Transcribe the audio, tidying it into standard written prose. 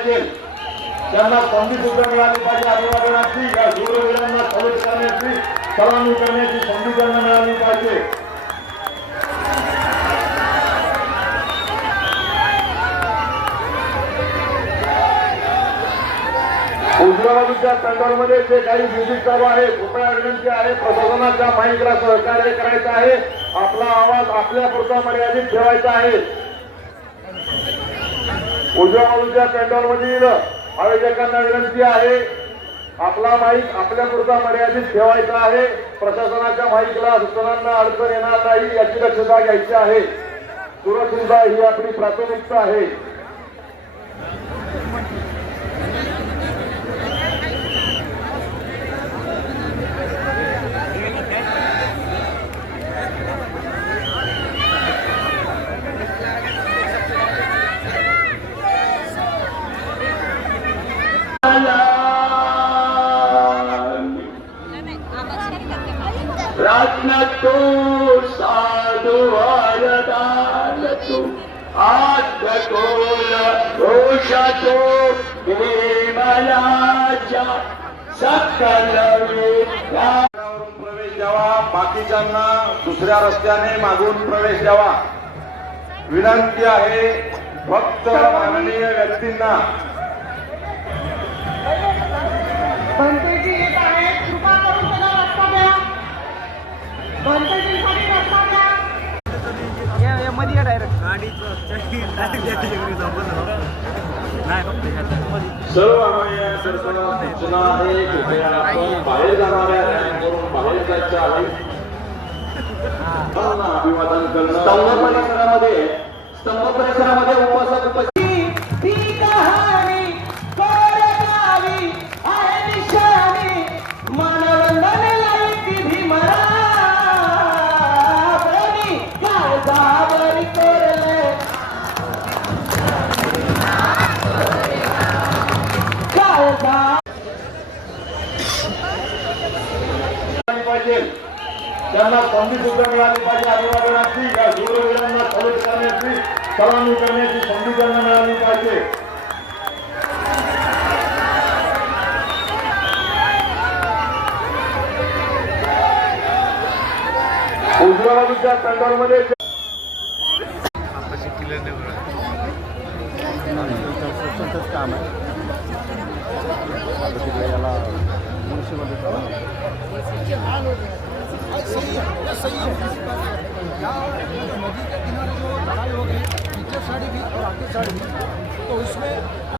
पाहिजे, त्यांना संधी सुद्धा मिळाली पाहिजे. अभिवादनाची या शूरवीरांना सवय करण्याची, सलामी करण्याची संधी त्यांना मिळाली पाहिजे. उजव्या बाजूच्या पॅन्डॉलमध्ये जे काही म्युझिक चालू आहे, कृपया विनंती आहे प्रशासनाच्या माईकला सहकार्य करायचं आहे. आपला आवाज आपल्यापुरता मर्यादित ठेवायचा आहे. उजव्या बाजूच्या पॅन्डॉलमधील आयोजकांना विनंती आहे, आपला माईक आपल्यापुरता मर्यादित ठेवायचा आहे. प्रशासनाच्या माईकला सूचनांना अडचण येणार नाही याची दक्षता घ्यायची आहे. सुरक्षितता ही आपली प्राथमिकता आहे. रत्न तू साधु वरदान तू आत्मकोल घोष तो विमलाच्या सकल विद्यावरून प्रवेश द्यावा. बाकीच्यांना दुसऱ्या रस्त्याने मागून प्रवेश द्यावा. विनंती आहे फक्त माननीय व्यक्तींना. बनतेजी येत आहे, कृपा करून त्याला रस्ता द्या. बनतेजीसाठी रस्ता द्या. या मध्ये या डायरेक्ट गाडीचं सर्व आम्हाला सूचना आहे, कृपया आपण बाहेर जाणाऱ्या रॅम्पवरून बाहेर जायचं आहे. अभिवादन करणं स्तंभ परिसरामध्ये उपवासात ती कहाणी कोरगावी आहे निशाणी, मानवंदन लाईती भीमरा प्रेमी काळजावर कोरले काळजा पाहिजे, त्यांना संधी सुद्धा मिळाली पाहिजे. अभिवादनाची या शूरवीरांना सवय करण्याची, सलामी करण्याची संधी त्यांना मिळाली पाहिजे. उजव्या बाजूच्या पॅन्डॉलमध्ये काम आहे. आता तिकडे याला मुळशीमध्ये नदी के किनारे जो लड़ाई हो गई, पीछे साइड भी और आगे साइड भी, तो उसमें